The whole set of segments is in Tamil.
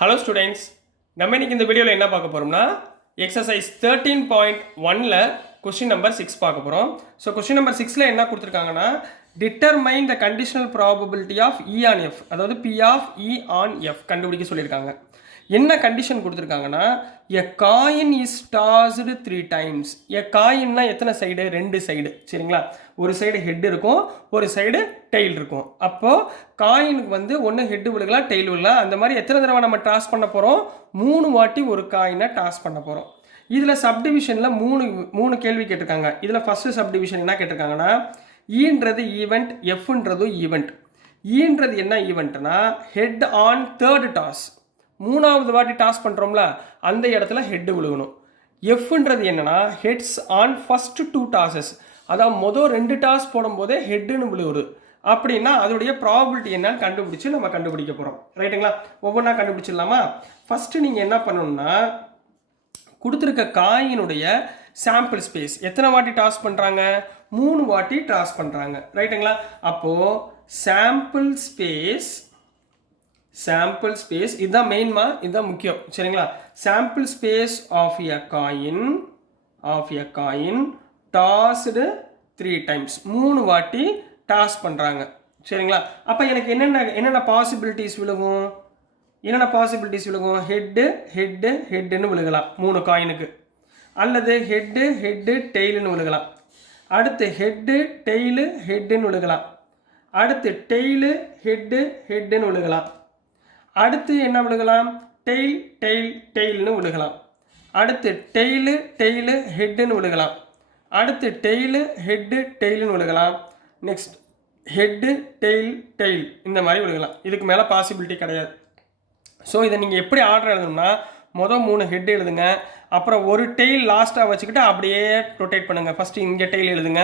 ஹலோ ஸ்டூடெண்ட்ஸ், நம்ம இன்னைக்கு இந்த வீடியோவில் என்ன பார்க்க போகிறோம்னா எக்ஸசைஸ் 13.1ல் கொஸ்டின் நம்பர் 6 பார்க்க போகிறோம். ஸோ கொஸ்டின் நம்பர் 6ல் என்ன கொடுத்துருக்காங்கன்னா, determine the conditional probability of E on F, அதாவது P of E on F கண்டுபிடிக்க சொல்லியிருக்காங்க. என்ன கண்டிஷன் கொடுத்துருக்காங்கன்னா, a coin is tossed 3 times. A காயின்னா எத்தனை சைடு? 2 சைடு, சரிங்களா? ஒரு சைடு ஹெட் இருக்கும், ஒரு சைடு டெயில் இருக்கும். அப்போது காயினுக்கு வந்து ஒன்று ஹெட்டு விழுகலாம், டெயில் விழுகலாம். அந்த மாதிரி எத்தனை தடவை நம்ம டாஸ் பண்ண போகிறோம்? 3 வாட்டி ஒரு காயினை டாஸ் பண்ண போகிறோம். இதில் சப்டிவிஷனில் மூணு கேள்வி கேட்டிருக்காங்க. இதில் ஃபஸ்ட்டு சப்டிவிஷன் என்ன கேட்டிருக்காங்கன்னா, ஈன்றது ஈவெண்ட், எஃப்ன்றதும் ஈவெண்ட். ஈன்றது என்ன ஈவெண்ட்னா, ஹெட் ஆன் தேர்டு டாஸ், 3வது வாட்டி டாஸ் பண்ணுறோம்ல, அந்த இடத்துல ஹெட்டு விழுகணும். எஃப்ன்றது என்னன்னா, ஹெட்ஸ் ஆன் ஃபஸ்ட்டு 2 டாஸஸ், அதாவது மொதல் 2 டாஸ் போடும்போதே ஹெட்டுன்னு விழுவுது. அப்படின்னா அதோடைய ப்ராபபிலிட்டி என்னன்னு கண்டுபிடிச்சி நம்ம கண்டுபிடிக்க போகிறோம், ரைட்டுங்களா? ஒவ்வொன்றா கண்டுபிடிச்சிடலாமா? ஃபஸ்ட்டு நீங்கள் என்ன பண்ணணும்னா, கொடுத்துருக்க காயினுடைய சாம்பிள் ஸ்பேஸ் எத்தனை வாட்டி டாஸ் பண்ணுறாங்க? 3 வாட்டி டாஸ் பண்ணுறாங்க, ரைட்டுங்களா? அப்போது சாம்பிள் ஸ்பேஸ் இதுதான் மெயின்மா, இதுதான் முக்கியம், சரிங்களா? Sample space of a coin tossed 3 times, 3 வாட்டி டாஸ் பண்ணுறாங்க, சரிங்களா? அப்போ எனக்கு என்னென்ன பாசிபிலிட்டிஸ் விழுகும்? ஹெட்டுன்னு விழுகலாம் 3 காயினுக்கு, அல்லது ஹெட்டு டெய்லுன்னு விழுகலாம். அடுத்து ஹெட்டுன்னு விழுகலாம். அடுத்து ஹெட்டுன்னு விழுகலாம். அடுத்து என்ன விழுகலாம்? டெயில்னு விழுகலாம். அடுத்து டெய்லு ஹெட்டுன்னு விழுகலாம். அடுத்து டெய்லுன்னு விழுகலாம். நெக்ஸ்ட் ஹெட்டு டெயில் இந்த மாதிரி விழுகலாம். இதுக்கு மேலே பாசிபிலிட்டி கிடையாது. ஸோ இதை நீங்கள் எப்படி ஆர்டர் எழுதணும்னா, மொதல் 3 ஹெட் எழுதுங்க, அப்புறம் ஒரு டெயில் லாஸ்ட்டாக வச்சுக்கிட்டு அப்படியே ரொட்டேட் பண்ணுங்கள். ஃபஸ்ட்டு இங்கே டெயில் எழுதுங்க,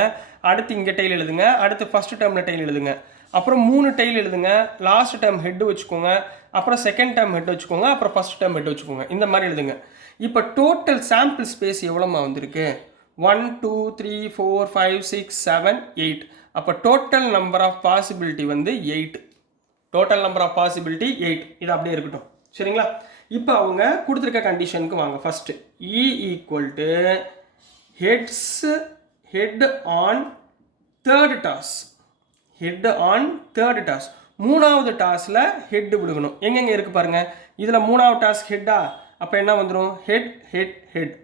அடுத்து இங்கே டெயில் எழுதுங்க, அடுத்து ஃபஸ்ட்டு டேர்மில் டெயில் எழுதுங்க, அப்புறம் 3 டெயில் எழுதுங்க, லாஸ்ட் டேர்ம் ஹெட்டு வச்சுக்கோங்க, அப்புறம் செகண்ட் டேர்ம் ஹெட் வச்சுக்கோங்க, அப்புறம் ஃபஸ்ட் டேர்ம் ஹெட் வச்சுக்கோங்க. இந்த மாதிரி எழுதுங்க. இப்போ டோட்டல் சாம்பிள் ஸ்பேஸ் எவ்வளோமா வந்திருக்கு? 1 2 3 4 5 6 7 8. அப்போ டோட்டல் நம்பர் ஆஃப் பாசிபிலிட்டி வந்து 8. இது அப்படியே இருக்கட்டும், சரிங்களா? இப்போ அவங்க கொடுத்துருக்க கண்டிஷனுக்கு வாங்க. First E equal to head on third toss. 3வது டாஸில் ஹெட்டு விழுகணும். எங்கெங்கே இருக்குது பாருங்கள். இதில் 3வது டாஸ் ஹெட்டா, அப்போ என்ன வந்துடும்? ஹெட்.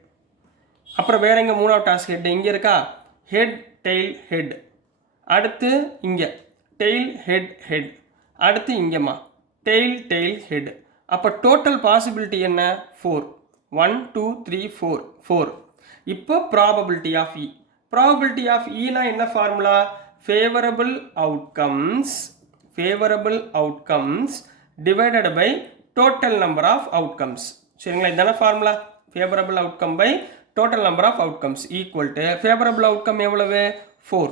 அப்புறம் வேற எங்கே 3வது டாஸ் ஹெட்? இங்கே இருக்கா? Tail head. அடுத்து இங்கே டெயில் ஹெட். அடுத்து இங்கேம்மா டெயில் ஹெட். அப்போ டோட்டல் பாசிபிலிட்டி என்ன? 4. 1 2 3 4. இப்போ ப்ராபபிலிட்டி ஆஃப் ஈனா என்ன formula? Favourable outcomes divided by total number of outcomes, சரிங்களா? இதான formula. Favourable outcome by total number of outcomes equal to favourable outcome எவ்வளவு? 4.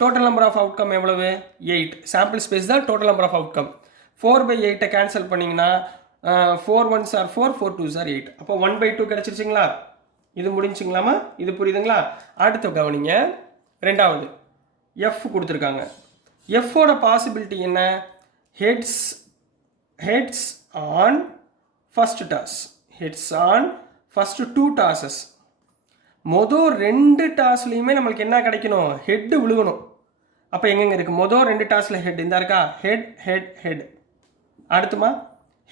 டோட்டல் நம்பர் ஆஃப் அவுட்கம் எவ்வளவு? 8. சாம்பிள் ஸ்பேஸ் தான் total number of outcome. 4/8 cancel பண்ணிங்கன்னா 4 1s are 4, 4 2s are 8. அப்போ 1/2 கிடச்சிருச்சிங்களா? இது முடிஞ்சுங்களாமா? இது புரியுதுங்களா? அடுத்து கவனிங்க. ரெண்டாவது எஃப் கொடுத்துருக்காங்க. எஃப்போட பாசிபிலிட்டி என்ன? Heads on first toss. Heads on first 2 tosses. மொதல் 2 டாஸ்லையுமே நம்மளுக்கு என்ன கிடைக்கணும்? ஹெட்டு விழுகணும். அப்போ எங்கெங்கே இருக்குது? மொதல் 2 டாஸில் ஹெட் இந்த இருக்கா? ஹெட். அடுத்துமா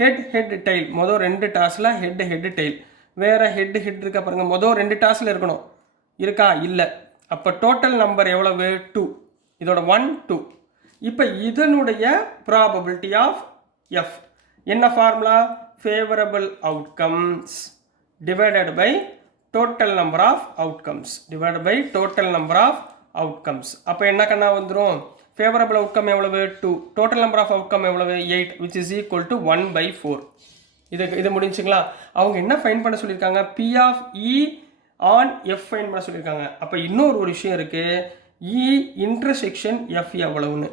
ஹெட் டெயில். மொதல் 2 டாஸில் ஹெட் டெயில். வேறு ஹெட் இருக்கா பாருங்கள். மொதல் 2 டாஸில் இருக்கா? இல்லை. அப்போ டோட்டல் நம்பர் எவ்வளவு? 2. இதோட 1 2. இப்போ இதனுடைய ப்ராபபிலிட்டி ஆஃப் எஃப் என்ன formula? Favourable outcomes divided by total number of outcomes. அப்போ என்ன கண்ணா வந்துடும்? ஃபேவரபிள் அவுட்கம் எவ்வளவு? 2. டோட்டல் நம்பர் ஆஃப் அவுட்கம் எவ்வளவு? 8, which is equal to 1/4. இது முடிஞ்சுங்களா? அவங்க என்ன ஃபைன் பண்ண சொல்லியிருக்காங்க? P of E on F find பண்ண சொல்லியிருக்காங்க. அப்போ இன்னொரு விஷயம் இருக்குது, இ இன்டர்செக்ஷன் எஃப் எவ்வளவுன்னு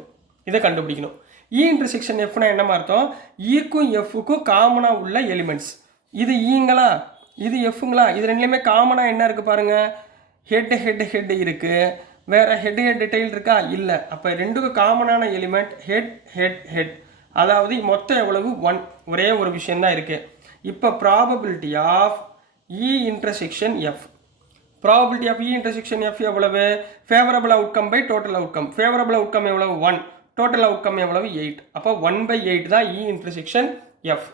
இதை கண்டுபிடிக்கணும். இ இன்டர்செக்ஷன் எஃப்னா என்னமா அர்த்தம்? ஈக்கும் எஃப்க்கும் காமனாக உள்ள எலிமெண்ட்ஸ். இது ஈங்களா, இது எஃப்ங்களா? இது ரெண்டுலேயுமே காமனாக என்ன இருக்குது பாருங்கள்? ஹெட் இருக்குது. வேறு ஹெட் டெயில் இருக்கா? இல்லை. அப்போ ரெண்டுக்கும் காமனான எலிமெண்ட் ஹெட். அதாவது மொத்தம் எவ்வளவு 1, ஒரே ஒரு விஷயம்தான் இருக்குது. இப்போ probability of E intersection F, probability of E intersection F எவ்வளவு? Favourable outcome by total outcome. Favourable outcome எவ்வளவு? 1, டோட்டல் அவுட்கம் எவ்வளவு? 8. அப்போ 1/8 தான் இ இன்டர்செக்ஷன் எஃப்.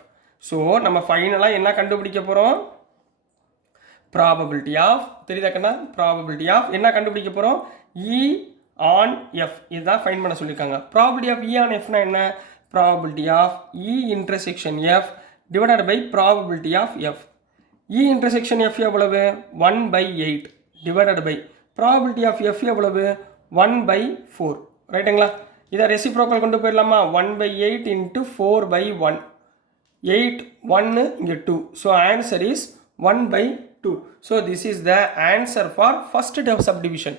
ஸோ நம்ம ஃபைனலாக என்ன கண்டுபிடிக்க போகிறோம்? ப்ராபபிலிட்டி ஆஃப், தெரியுதா கண்ணா? ப்ராபபிலிட்டி ஆஃப் என்ன கண்டுபிடிக்க போகிறோம்? இ ஆன் எஃப், இதுதான் ஃபைன் பண்ண சொல்லியிருக்காங்க. ப்ராபபிலிட்டி ஆஃப் இ ஆன் எஃப்னா என்ன? Probability of E intersection F divided by probability of F. E intersection F எவ்வளவு? 1/8 divided by probability of F எவ்வளவு? 1/4. ரைட்டுங்களா? இதை ரெசிப்ரோக்கல் கொண்டு போயிடலாமா? 1/8 இன்ட்டு 4/1, 8 1 இங்கே 2. So answer is 1/2. So this is the answer for first subdivision.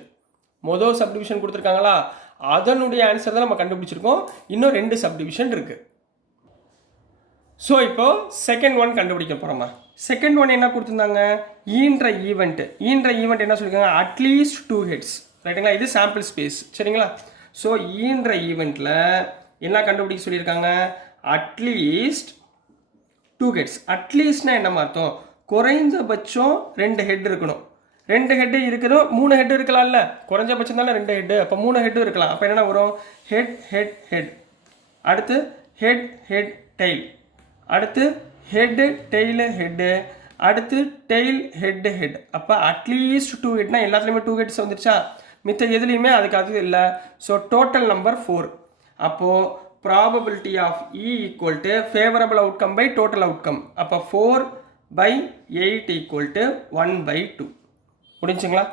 மொதல் சப்டிவிஷன் கொடுத்துருக்காங்களா, அதனுடைய ஆன்சர் தான் நம்ம கண்டுபிடிச்சிருக்கோம். இன்னும் 2 சப்டிவிஷன் இருக்குது. ஸோ இப்போ செகண்ட் ஒன் கண்டுபிடிக்க போகிறோமா? செகண்ட் ஒன் என்ன கொடுத்துருந்தாங்க? ஈன்ற ஈவெண்ட் என்ன சொல்லியிருக்காங்க? At least 2 heads. ரைட்டுங்களா? இது சாம்பிள் ஸ்பேஸ். சரிங்களா? ஸோ ஈன்ற ஈவெண்ட்டில் என்ன கண்டுபிடிக்க சொல்லியிருக்காங்க? At least 2 heads. அட்லீஸ்ட்னா என்ன அர்த்தம்? குறைந்தபட்சம் 2 ஹெட் இருக்கணும். 2 ஹெட்டு இருக்கணும், 3 ஹெட் இருக்கலாம்ல. குறைஞ்சபட்சம் தானே 2 ஹெட்டு, அப்போ 3 ஹெட்டு இருக்கலாம். அப்போ என்ன வரும்? ஹெட் ஹெட் ஹெட், அடுத்து ஹெட் ஹெட் டெய்ல், அடுத்து ஹெட்டு டெய்லு ஹெட்டு, அடுத்து டெய்ல் ஹெட்டு ஹெட். அப்போ அட்லீஸ்ட் 2 ஹெட்னா எல்லாத்துலேயுமே 2 ஹெட்ஸ் வந்துருச்சா? மித்த எதுலேயுமே அதுக்கு இல்லை. So total number 4. அப்போது probability of E equal to favourable outcome by total outcome. அப்போ 4/8 ஈக்குவல் டு 1/2. முடிஞ்சுங்களா?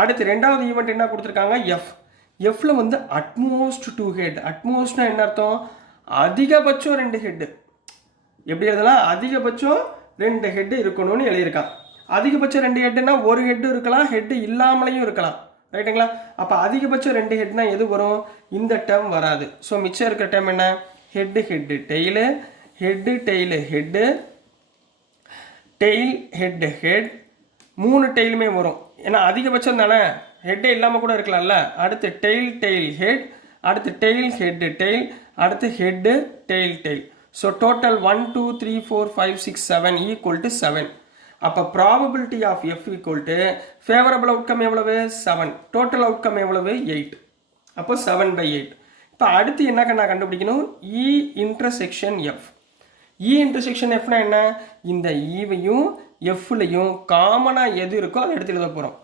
அடுத்து ரெண்டாவது ஈவெண்ட் என்ன கொடுத்துருக்காங்க? எஃப். எஃப்ல வந்து அட்மோஸ்ட் 2 ஹெட். அட்மோஸ்ட்னா என்ன அர்த்தம்? அதிகபட்சம் 2 ஹெட்டு. எப்படி எழுதலாம்? அதிகபட்சம் 2 ஹெட்டு இருக்கணும்னு எழுதியிருக்கான். அதிகபட்சம் 2 ஹெட்டுனா ஒரு ஹெட்டு இருக்கலாம், ஹெட்டு இல்லாமலையும் இருக்கலாம். ரைட்டுங்களா? அப்போ அதிகபட்சம் 2 ஹெட்னா எது வரும்? இந்த டேர்ம் வராது. ஸோ மிச்சம் இருக்கிற டேர்ம் என்ன? Head head tail, head tail head, tail head head. 3 டெய்லுமே வரும். ஏன்னா அதிகபட்சம் தானே, ஹெட்டே இல்லாமல் கூட இருக்கலாம்ல. அடுத்து டெய்ல் டெய்ல் ஹெட், அடுத்து டெய்ல் ஹெட்டு டெய்ல், அடுத்து head tail tail. So total 1 2 3 4 5 6 7 equal to 7. அப்போ probability of F equal to favourable outcome எவ்வளவு? 7. டோட்டல் அவுட்கம் எவ்வளவு? 8. அப்போ 7/8. இப்போ அடுத்து என்ன நான் கண்டுபிடிக்கணும்? E intersection F. E intersection எஃப்னா என்ன? இந்த ஈவையும் எஃப்லையும் காமனாக எது இருக்கோ அதை எடுத்து எழுத போகிறோம்.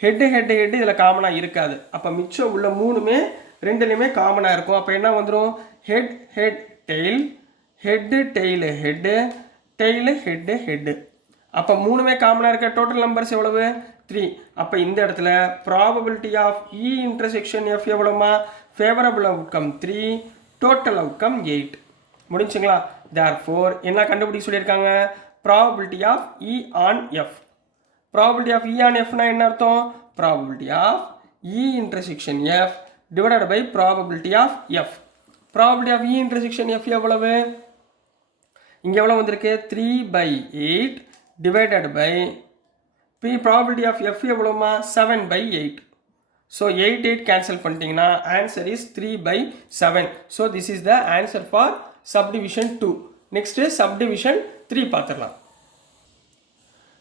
ஹெட்டு ஹெட்டு ஹெட்டு இதில் காமனாக இருக்காது. அப்போ மிச்சம் உள்ள 3மே 2லேயுமே காமனாக இருக்கும். அப்போ என்ன வந்துடும்? Head head tail, head tail head, tail head head. அப்போ 3மே காமனாக இருக்க டோட்டல் நம்பர்ஸ் எவ்வளவு? 3. அப்போ இந்த இடத்துல probability of E intersection F எவ்வளோமா? Favourable outcome 3, total outcome 8. முடிஞ்சுங்களா? தேர்ஃபோர் என்ன கண்டுபிடிக்க சொல்லியிருக்காங்க? Probability of E on F. Probability of E on எஃப்னா என்ன அர்த்தம்? Probability of E intersection F divided by probability of F. Probability of E intersection F எவ்வளவு? இங்கே எவ்வளோ வந்திருக்கு? 3/8 divided by probability of f எவ்வளோமா? 7/8. So 8 cancel பண்ணிட்டீங்கன்னா answer is 3/7. So this is the answer for subdivision 2. Next subdivision 3 பார்த்துடலாம்.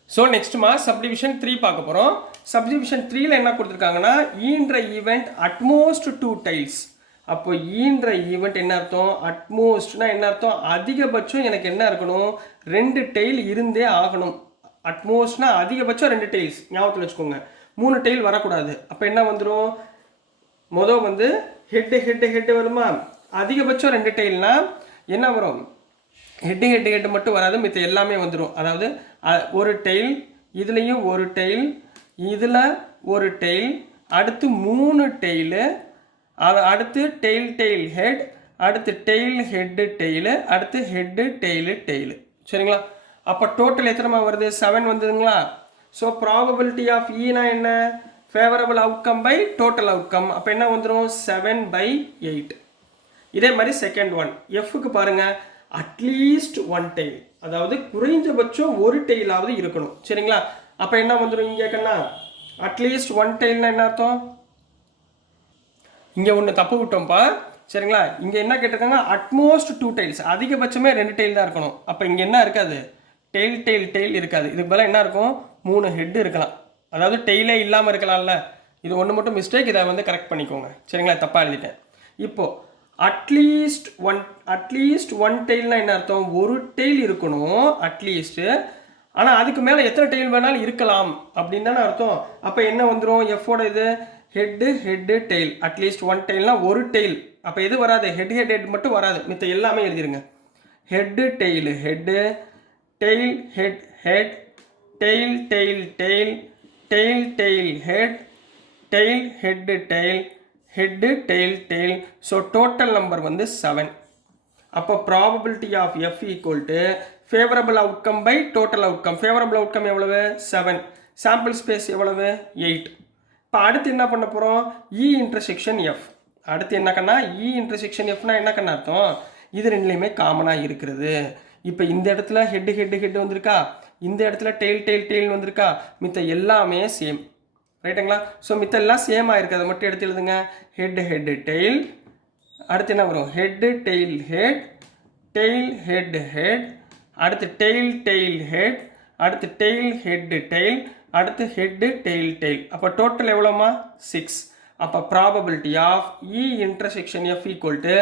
ஸோ நெக்ஸ்ட்மா சப்டிவிஷன் 3 பார்க்க போகிறோம். சப்டிவிஷன் 3ல என்ன கொடுத்துருக்காங்கன்னா ஈன்ற ஈவெண்ட் அட்மோஸ்ட் 2 டைல்ஸ். அப்போ ஈன்ற ஈவெண்ட் என்ன அர்த்தம்? அட்மோஸ்ட்னா என்ன அர்த்தம்? அதிகபட்சம் எனக்கு என்ன இருக்கணும்? 2 டெய்ல் இருந்தே ஆகணும். அட்மோஸ்ட்னா அதிகபட்சம் 2 டெய்ல்ஸ் ஞாபகத்தில் வச்சுக்கோங்க. 3 டெய்ல் வரக்கூடாது. அப்போ என்ன வந்துடும்? மொதல் வந்து ஹெட்டு ஹெட்டு ஹெட்டு வருமா? அதிகபட்சம் 2 டெய்ல்னா என்ன வரும்? ஹெட்டு ஹெட்டு ஹெட்டு மட்டும் வராது, மித்த எல்லாமே வந்துடும். அதாவது ஒரு டெய்ல், இதுலேயும் ஒரு டெய்ல், இதில் ஒரு டெய்ல், அடுத்து 3 டெய்லு, அடுத்து டெய்ல் டெய்ல் ஹெட், அடுத்து டெய்ல் ஹெட்டு டெய்லு, அடுத்து ஹெட்டு டெய்லு டெய்லு. சரிங்களா? அப்போ டோட்டல் எத்தனைமா வருது? 7 வந்ததுங்களா? ஸோ ப்ராபபிலிட்டி ஆஃப் ஈனா என்ன? Favourable outcome by total outcome. அப்போ என்ன வந்துடும்? 7/8. இதே மாதிரி செகண்ட் ஒன் எஃப்க்கு பாருங்கள், அட்லீஸ்ட் 1 டெய்ல், அதாவது குறைஞ்சபட்சம் ஒரு டெய்லாவது இருக்கணும். சரிங்களா? அப்போ என்ன வந்துடும் இங்கே கண்ணா? அட்லீஸ்ட் 1 டெய்ல்னா என்ன அர்த்தம்? இங்கே ஒன்று தப்பு விட்டோம்ப்பா. சரிங்களா? இங்கே என்ன கேட்டிருக்காங்க, அட்மோஸ்ட் 2 டைல்ஸ், அதிகபட்சமே 2 டைல் தான் இருக்கணும். அப்போ இங்கே என்ன இருக்காது, டெயில் இருக்காது. இதுக்கு பதிலாக என்ன இருக்கும், 3 ஹெட் இருக்கலாம். அதாவது டெய்லே இல்லாமல் இருக்கலாம்ல. இது ஒன்று மட்டும் மிஸ்டேக், இதை வந்து கரெக்ட் பண்ணிக்கோங்க. சரிங்களா? தப்பாக எழுதிட்டேன். இப்போது அட்லீஸ்ட் ஒன் டெய்ல்னா என்ன அர்த்தம், ஒரு டெய்ல் இருக்கணும் அட்லீஸ்ட்டு. ஆனால் அதுக்கு மேலே எத்தனை டெய்ல் வேணாலும் இருக்கலாம் அப்படின்னு தானே அர்த்தம். அப்போ என்ன வந்துடும், எஃபோட இது ஹெட்டு டெய்ல். அட்லீஸ்ட் ஒன் டெய்ல்னா ஒரு டெய்ல். அப்போ எது வராது, ஹெட் மட்டும் வராது, மித்த எல்லாமே எழுதிருங்க. Head tail head, tail head head, tail tail tail, tail tail head, tail head tail, head tail tail. So total number வந்து 7. அப்போ probability of F equal to favourable outcome by total outcome. Favourable outcome எவ்வளவு, 7. சாம்பிள் ஸ்பேஸ் எவ்வளவு, 8. இப்போ அடுத்து என்ன பண்ண போகிறோம், இ இன்டர்செக்ஷன் எஃப். அடுத்து என்ன கண்ணா, இ இன்டர்செக்ஷன் எஃப்னா என்ன கண்ணா அர்த்தம், இது ரெண்டுலேயுமே காமனாக இருக்கிறது. இப்போ இந்த இடத்துல ஹெட்டு வந்திருக்கா, இந்த இடத்துல டெய்ல் வந்திருக்கா, மித்த எல்லாமே சேம். ரைட்டுங்களா? ஸோ மித்த எல்லாம் சேமாக இருக்குது, அதை மட்டும் எடுத்து எழுதுங்க. ஹெட்டு டெய்ல், அடுத்து என்ன வரும், head tail head, tail head, அடுத்து டெய்ல் ஹெட், அடுத்து டெய்ல் ஹெட்டு டெய்ல், அடுத்து ஹெட்டு டெய்ல். அப்போ டோட்டல் எவ்வளோமா, 6. அப்போ probability of E intersection F equal to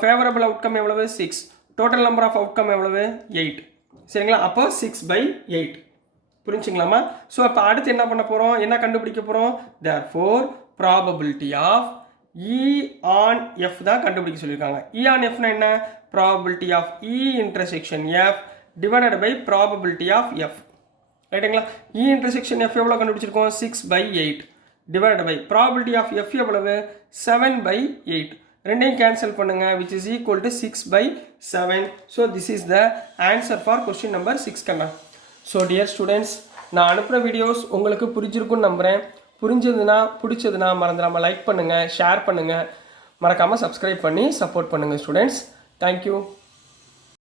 favourable outcome எவ்வளவு, 6. டோட்டல் நம்பர் ஆஃப் அவுட்கம் எவ்வளவு, 8. சரிங்களா? அப்போ 6/8. புரிஞ்சுங்களாமா? ஸோ அப்போ அடுத்து என்ன பண்ண போகிறோம், என்ன கண்டுபிடிக்க போகிறோம், therefore probability of E on F தான் கண்டுபிடிக்க சொல்லியிருக்காங்க. இ ஆன் எஃப்னா என்ன, probability of E intersection F divided by probability of F. ரைட்டுங்களா? இ இன்டர்செக்ஷன் எஃப் எவ்வளோ கண்டுபிடிச்சிருக்கோம், 6/8 divided by probability of F எவ்வளவு, 7/8. ரெண்டையும் கேன்சல் பண்ணுங்க, which is equal to 6/7. So this is the answer for question number 6 கண்ணா. ஸோ டியர் ஸ்டூடெண்ட்ஸ், நான் அனுப்புகிற வீடியோஸ் உங்களுக்கு புரிஞ்சிருக்குன்னு நம்புகிறேன். பிடிச்சதுன்னா மறந்துடாமல் லைக் பண்ணுங்கள், ஷேர் பண்ணுங்கள், மறக்காமல் சப்ஸ்கிரைப் பண்ணி சப்போர்ட் பண்ணுங்கள் ஸ்டூடெண்ட்ஸ். தேங்க்யூ.